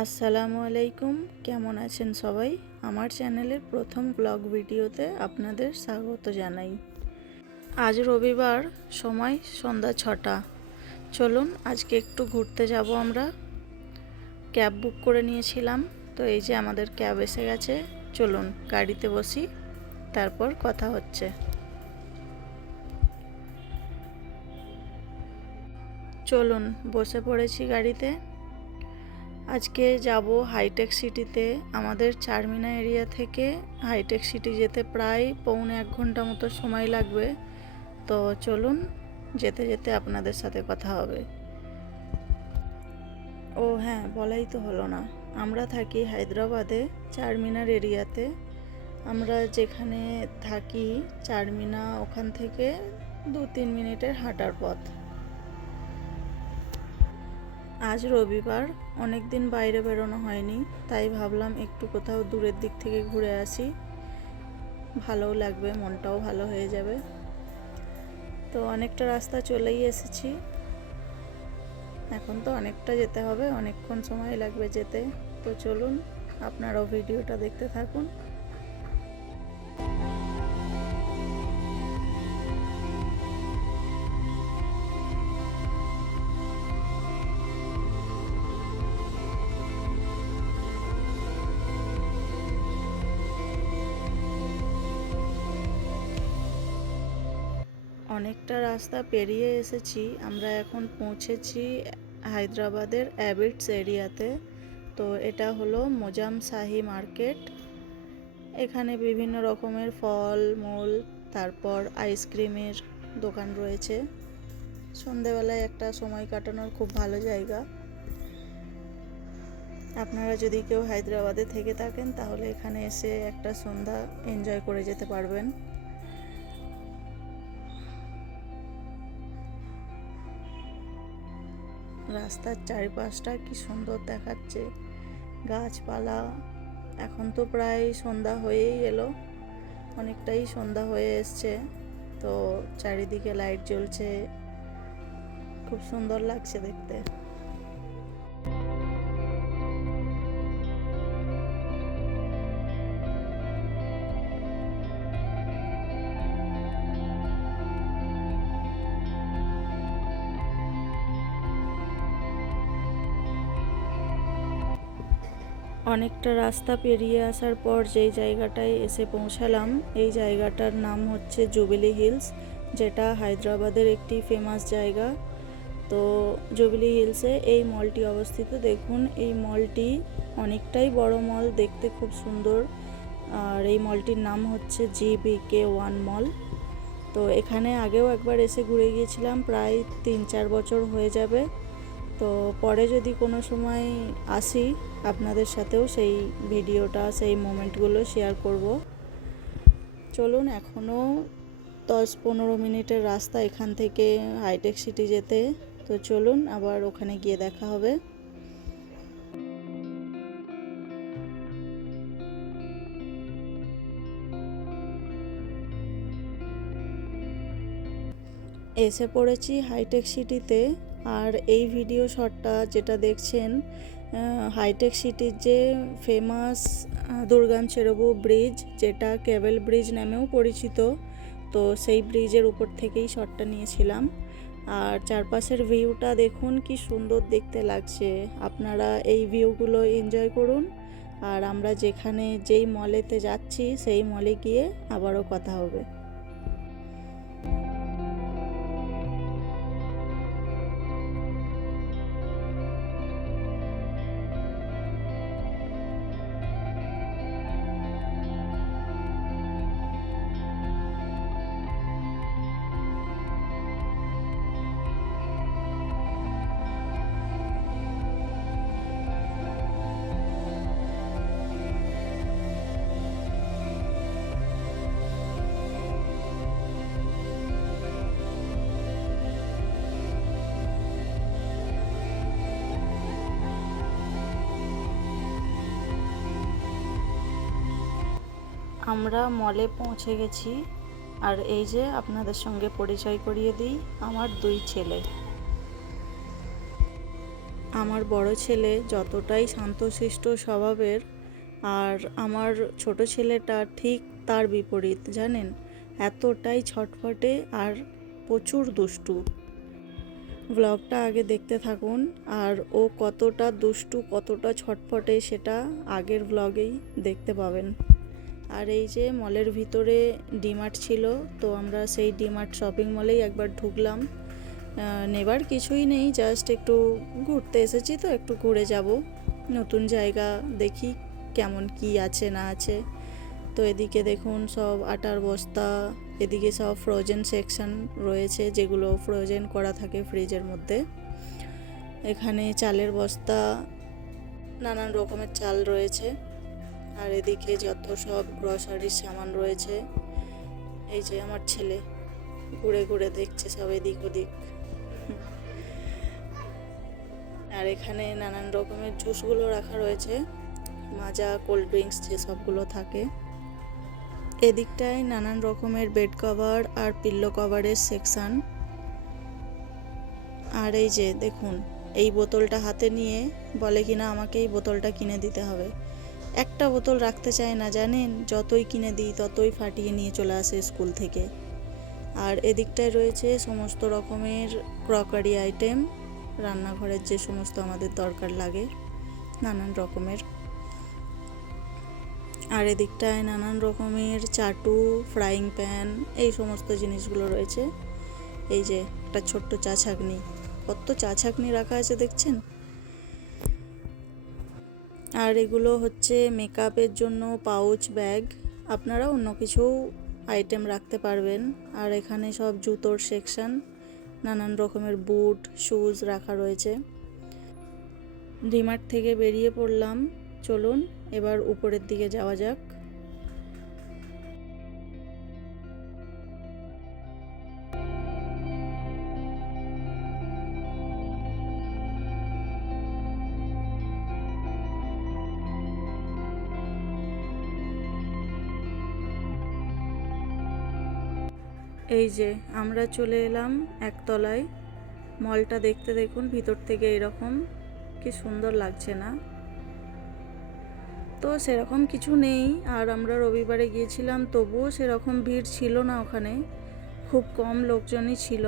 আসসালামু আলাইকুম, কেমন আছেন সবাই? আমার চ্যানেলের প্রথম ব্লগ ভিডিওতে আপনাদের স্বাগত জানাই। আজ রবিবার, সময় সন্ধ্যা 6টা। চলুন আজকে একটু ঘুরতে যাব আমরা। ক্যাব বুক করে নিয়েছিলাম, তো এই যে আমাদের ক্যাব এসে গেছে। চলুন গাড়িতে বসি, তারপর কথা হচ্ছে। চলুন বসে পড়েছি গাড়িতে। আজকে যাব হাইটেক সিটিতে। আমাদের চারমিনা এরিয়া থেকে হাইটেক সিটি যেতে প্রায় পৌনে 1 ঘন্টা মতো সময় লাগবে। তো চলুন, যেতে যেতে আপনাদের সাথে কথা হবে। ও হ্যাঁ, বলাই তো হলো না, আমরা থাকি হায়দ্রাবাদে চারমিনার এরিয়াতে। আমরা যেখানে থাকি চারমিনা, ওখান থেকে 2-3 মিনিটের হাঁটার পথ। আজ রবিবার, অনেক দিন বাইরে বেরোনো হয়নি, তাই ভাবলাম একটু কোথাও দূরের দিক থেকে ঘুরে আসি, ভালোও লাগবে, মনটাও ভালো হয়ে যাবে। তো অনেকটা রাস্তা চলেই এসেছি, এখন তো অনেকটা যেতে হবে, অনেকক্ষণ সময় লাগবে যেতে। তো চলুন আপনারাও ভিডিওটা দেখতে থাকুন। অনেকটা রাস্তা পেরিয়ে এসেছি, আমরা এখন পৌঁছেছি হায়দ্রাবাদের অ্যাবিটস এরিয়াতে। তো এটা হলো মোজাম শাহি মার্কেট। এখানে বিভিন্ন রকমের ফল মূল, তারপর আইসক্রিমের দোকান রয়েছে। সন্ধেবেলায় একটা সময় কাটানোর খুব ভালো জায়গা। আপনারা যদি কেউ হায়দ্রাবাদে থেকে থাকেন তাহলে এখানে এসে একটা সন্ধ্যা এনজয় করে যেতে পারবেন। রাস্তার চারিপাশটা কি সুন্দর দেখাচ্ছে, গাছপালা। এখন তো প্রায় সন্ধ্যা হয়েই এলো, অনেকটাই সন্ধ্যা হয়ে এসছে। তো চারিদিকে লাইট জ্বলছে, খুব সুন্দর লাগছে দেখতে। অনেকটা রাস্তা পেরিয়ে আসার পর যেই জায়গাটায় এসে পৌঁছালাম, এই জায়গাটার নাম হচ্ছে জুবিলি হিলস, যেটা হায়দ্রাবাদের একটি ফেমাস জায়গা। তো জুবিলি হিলসে এই মলটি অবস্থিত। দেখুন এই মলটি অনেকটাই বড় মল, দেখতে খুব সুন্দর। আর এই মলটির নাম হচ্ছে GBK1 মল। তো এখানে আগেও একবার এসে ঘুরে গিয়েছিলাম, প্রায় 3-4 বছর হয়ে যাবে। তো পরে যদি কোনো সময় আসি আপনাদের সাথেও সেই ভিডিওটা, সেই মোমেন্টগুলো শেয়ার করব। চলুন, এখনও 10-15 মিনিটের রাস্তা এখান থেকে হাইটেক সিটি যেতে। তো চলুন আবার ওখানে গিয়ে দেখা হবে। এসে পড়েছি হাইটেক সিটিতে। আর এই ভিডিও শটটা যেটা দেখছেন, হাইটেক সিটির যে ফেমাস দুর্গান চেরুবু ব্রিজ, যেটা কেবল ব্রিজ নামেও পরিচিত, তো সেই ব্রিজের উপর থেকেই শটটা নিয়েছিলাম। আর চারপাশের ভিউটা দেখুন কি সুন্দর দেখতে লাগছে। আপনারা এই ভিউগুলো এনজয় করুন। আর আমরা যেই মলেতে যাচ্ছি সেই মলে গিয়ে আবারও কথা হবে। আমরা মলে পৌঁছে গেছি। আর এই যে আপনাদের সঙ্গে পরিচয় করিয়ে দিই, আমার 2 ছেলে। আমার বড় ছেলে যতটাই শান্তশিষ্ট স্বভাবের, আর আমার ছোট ছেলেটা ঠিক তার বিপরীত, জানেন, এতটাই ছটফটে আর প্রচুর দুষ্টু। ব্লগটা আগে দেখতে থাকুন, আর ও কতটা দুষ্টু কতটা ছটফটে সেটা আগের ব্লগেই দেখতে পাবেন। আর এই যে মলের ভিতরে ডিমার্ট ছিল, তো আমরা সেই ডিমার্ট শপিং মলেই একবার ঢুকলাম। নেবার কিছুই নেই, জাস্ট একটু ঘুরতে এসেছি, তো একটু ঘুরে যাব, নতুন জায়গা দেখি কেমন কি আছে না আছে। তো এদিকে দেখুন সব আটার বস্তা, এদিকে সব ফ্রোজেন সেকশন রয়েছে, যেগুলো ফ্রোজেন করা থাকে ফ্রিজের মধ্যে। এখানে চালের বস্তা, নানান রকমের চাল রয়েছে। আর এদিকে যত সব গ্রসারির সামান রয়েছে। এই যে আমার ছেলে ঘুরে ঘুরে দেখছে সব এদিক ওদিক। আর এখানে নানান রকমের জুসগুলো রাখা রয়েছে, মাজা, কোল্ড ড্রিঙ্কস যে সবগুলো থাকে। এদিকটায় নানান রকমের বেড কভার আর পিল্লো কভারের সেকশন। আর এই যে দেখুন, এই বোতলটা হাতে নিয়ে বলে কিনা আমাকে এই বোতলটা কিনে দিতে হবে। একটা বোতল রাখতে চায় না, জানেন, যতই কিনে দিই ততই ফাটিয়ে নিয়ে চলে আসে স্কুল থেকে। আর এদিকটায় রয়েছে সমস্ত রকমের ক্রকারি আইটেম, রান্নাঘরের যে সমস্ত আমাদের দরকার লাগে নানান রকমের। আর এদিকটায় নানান রকমের চাটু, ফ্রাইং প্যান, এই সমস্ত জিনিসগুলো রয়েছে। এই যে একটা ছোট্ট চা ছাঁকনি, কত চা ছাঁকনি রাখা আছে দেখছেন। আর এগুলো হচ্ছে মেকআপের জন্য পাউচ, ব্যাগ, আপনারা অন্য কিছু আইটেম রাখতে পারবেন। আর এখানে সব জুতোর সেকশন, নানান রকমের বুট, শুজ রাখা রয়েছে। ডিমার্ট থেকে বেরিয়ে পড়লাম, চলুন এবার উপরের দিকে যাওয়া যাক। এই যে আমরা চলে এলাম একতলায়। মলটা দেখতে দেখুন ভিতর থেকে এরকম, কি সুন্দর লাগছে না? তো সেরকম কিছু নেই, আর আমরা রবিবারে গিয়েছিলাম, তবুও সেরকম ভিড় ছিল না ওখানে, খুব কম লোকজনই ছিল।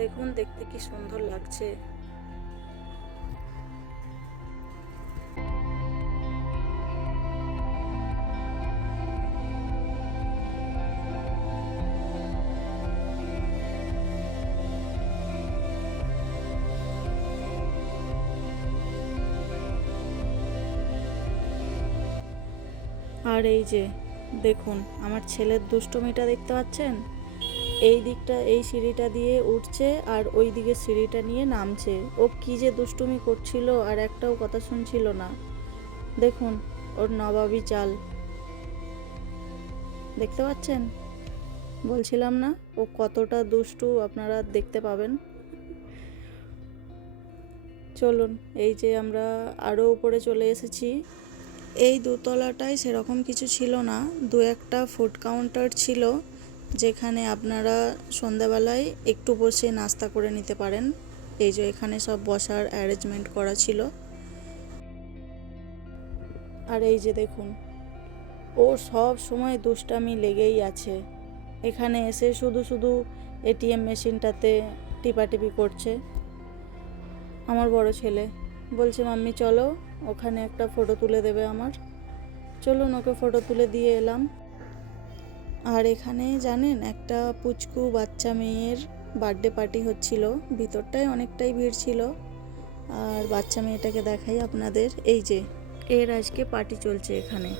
দেখুন দেখতে কি সুন্দর লাগছে। আর এই যে দেখুন আমার ছেলের দুষ্টুমিটা দেখতে পাচ্ছেন, এই দিকটা এই সিঁড়িটা দিয়ে উঠছে আর ওই দিকে সিঁড়িটা নিয়ে নামছে। ও কি যে দুষ্টুমি করছিল, আর একটাও কথা শুনছিল না। দেখুন ওর নবাবী চাল দেখতে পাচ্ছেন, বলছিলাম না ও কতটা দুষ্টু, আপনারা দেখতে পাবেন। চলুন, এই যে আমরা আরও উপরে চলে এসেছি। এই দোতলাটায় সেরকম কিছু ছিল না, দু একটা ফুড কাউন্টার ছিল, যেখানে আপনারা সন্ধ্যাবেলায় একটু বসে নাস্তা করে নিতে পারেন। এই যে এখানে সব বসার অ্যারেঞ্জমেন্ট করা ছিল। আর এই যে দেখুন, ও সব সময় দুষ্টামি লেগেই আছে। এখানে এসে শুধু শুধু এটিএম মেশিনটাতে টিপাটিপি করছে। আমার বড় ছেলে বলছে, মাম্মি চলো, ওখানে একটা ফটো তুলে দেবে আমার। চলুন ওকে ফটো তুলে দিয়ে এলাম। আর এখানে জানেন একটা পুচকু বাচ্চা মেয়ের বার্থডে পার্টি হচ্ছিল, ভিতরটায় অনেকটাই ভিড় ছিল। আর বাচ্চা মেয়েটাকে দেখাই আপনাদের, এই যে এর আজকে পার্টি চলছে এখানে।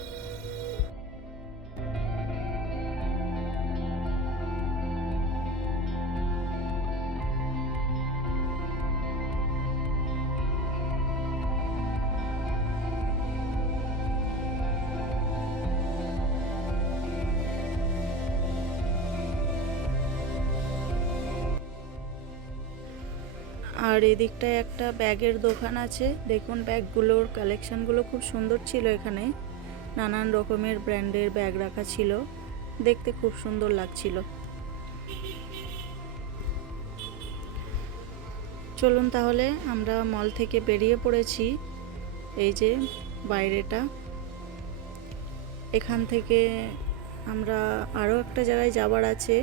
আর এদিকটায় একটা ব্যাগের দোকান আছে, দেখুন ব্যাগগুলোর কালেকশনগুলো খুব সুন্দর ছিল। এখানে নানান রকমের ব্র্যান্ডের ব্যাগ রাখা ছিল, দেখতে খুব সুন্দর লাগছিল। চলুন তাহলে আমরা মল থেকে বেরিয়ে পড়েছি। এই যে বাইরেটা, এখান থেকে আমরা আরও একটা জায়গায় যাবার আছে,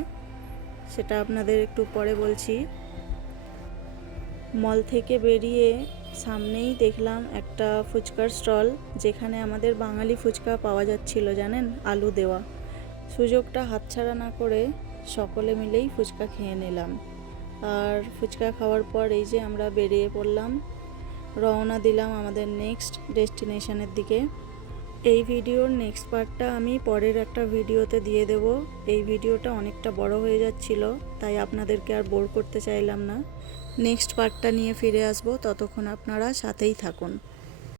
সেটা আপনাদের একটু পরে বলছি। মল থেকে বেরিয়ে সামনেই দেখলাম একটা ফুচকার স্টল, যেখানে আমাদের বাঙালি ফুচকা পাওয়া যাচ্ছিল জানেন, আলু দেওয়া। সুযোগটা হাতছাড়া না করে সকলে মিলেই ফুচকা খেয়ে নিলাম। আর ফুচকা খাওয়ার পর এই যে আমরা বেরিয়ে পড়লাম, রওনা দিলাম আমাদের নেক্সট ডেস্টিনেশনের দিকে। এই ভিডিওর নেক্সট পার্টটা আমি পরের একটা ভিডিওতে দিয়ে দেব। এই ভিডিওটা অনেকটা বড় হয়ে যাচ্ছিল, তাই আপনাদেরকে আর বোর করতে চাইলাম না। নেক্সট পার্টটা নিয়ে ফিরে আসবো, ততক্ষণ আপনারা সাথেই থাকুন।